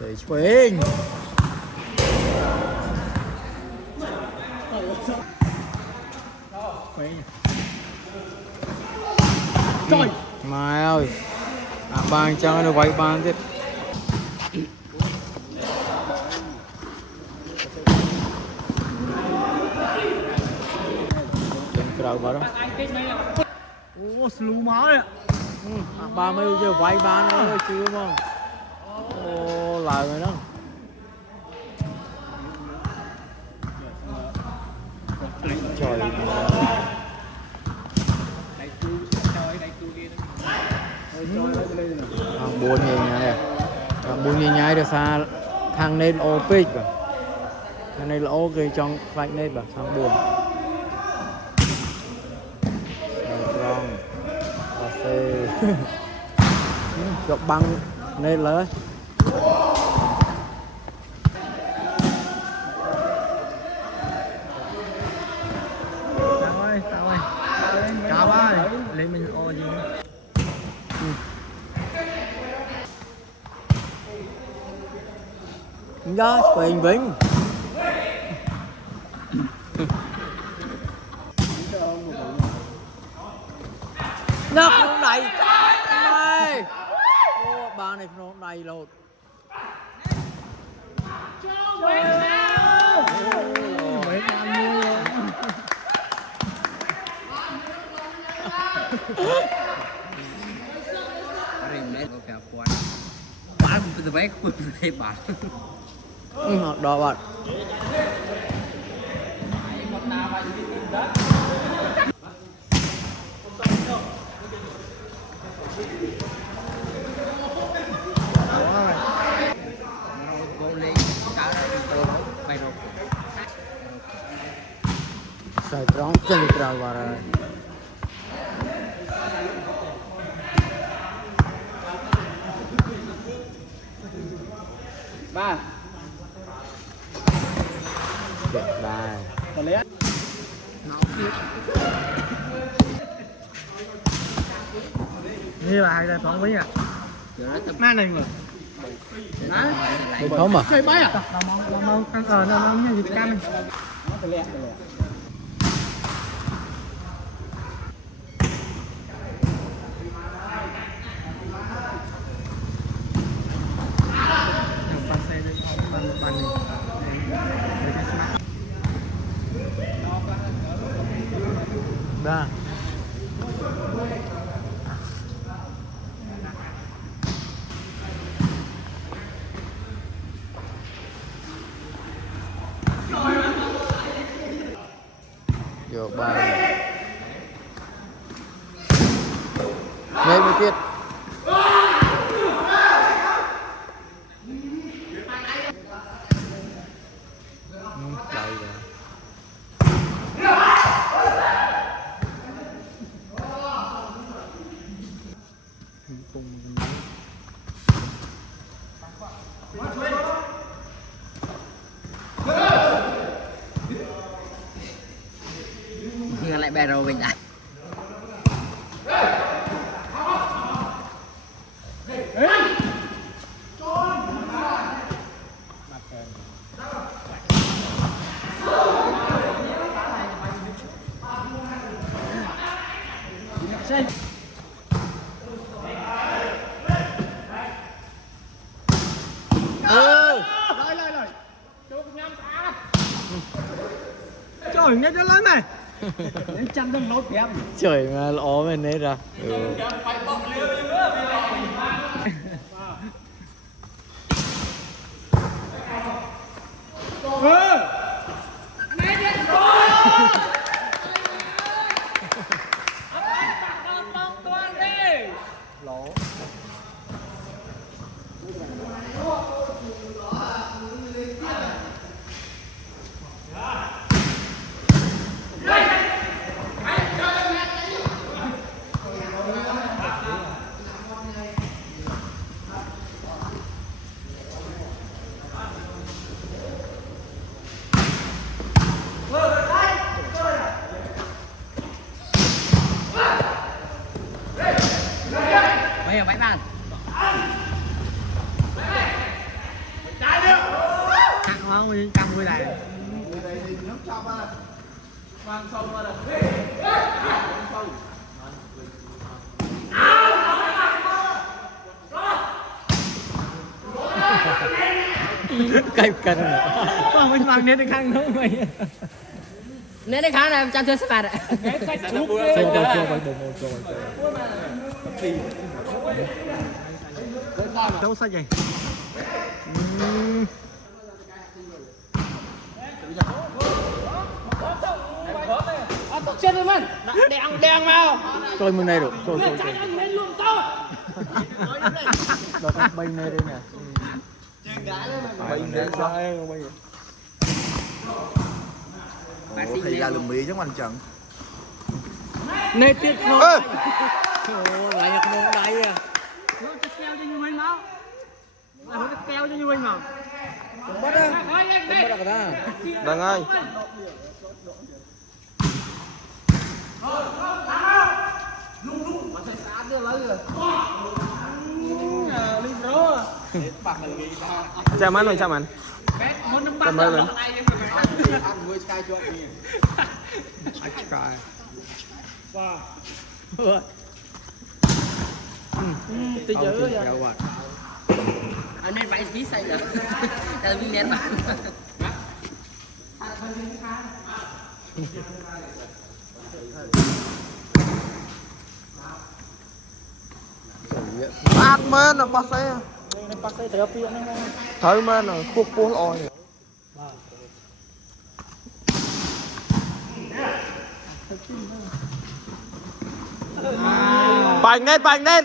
Sấy Quỳnh. Trời Mai ơi. Bang chẳng nó quay bang tiếp. Đâu vào đó. Ô, slew máu đấy ạ. Ba mươi giờ quay ba ơi chưa không? Ô lại rồi đó. Trời. Buồn nhẹ nhàng buồn nhẹ nhàng được xa thằng nên ô pic à. Thằng này là ô cái trong vạch nên bảo sang buồn. Chọc băng nên là Tao ơi cá ba này lấy mình ô gì đó Quỳnh Vĩnh nắp hôm nay này ô ba này hôm nay lột bạn từ bé quên về bạn đỏ bạn saya terang chân terang vào ba tuyệt bài còn lấy như là hai cái phóng với à má này mà không à chơi bay à nó căng nó như gì căng nó phải lẹ ba vô ba ngay một tiết đây rồi lại bè rồi mình đã trời nghe cho lớn này để chăn đông nốt em trời mà ló bên đấy ra bây giờ bãi bàn không mình căng vui này Cái cần có mình mang đến khăn không mày Nên đấy khá là chăm chơi sắp ạ. đâu sao vậy Chết rồi mình. Đèn vào. Coi mưa này rồi. Coi. Đó các bay này đây nè. Bay này sao bay. Thì ra lùm mì chứ anh Trần. Này tiết thôi. Ồ, lại một môn đáy à. nó keo cho như mình mà nó keo cho như mình mà Bắt á. Bắt được ra. Đừng ơi. Chào anh rồi, chào anh. Cảm ơn anh. Tí dữ vậy. Anh nên phải biết xây rồi. Tại vì nén mà. Ăn mên là bác xe. Thấy mên là khuất cuốn ôi. Bành lên.